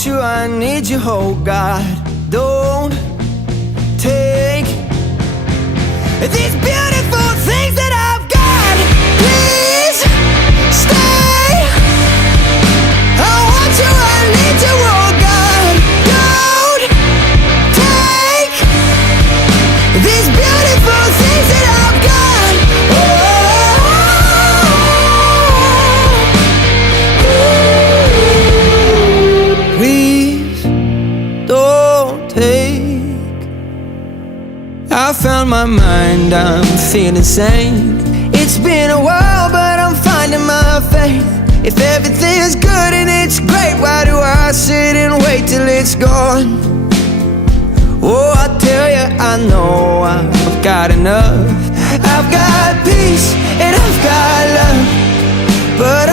want you, I need you, oh God. Don't take these beautiful things that I've got. Please stay. I want you, I need you, oh God. Don't take these beautiful things that I've got. Please don't take. I found my mind, I'm feeling sane. It's been a while, but I'm finding my faith. If everything's good and it's great, why do I sit and wait till it's gone? Oh, I tell you, I know I've got enough. I've got peace and I've got love, but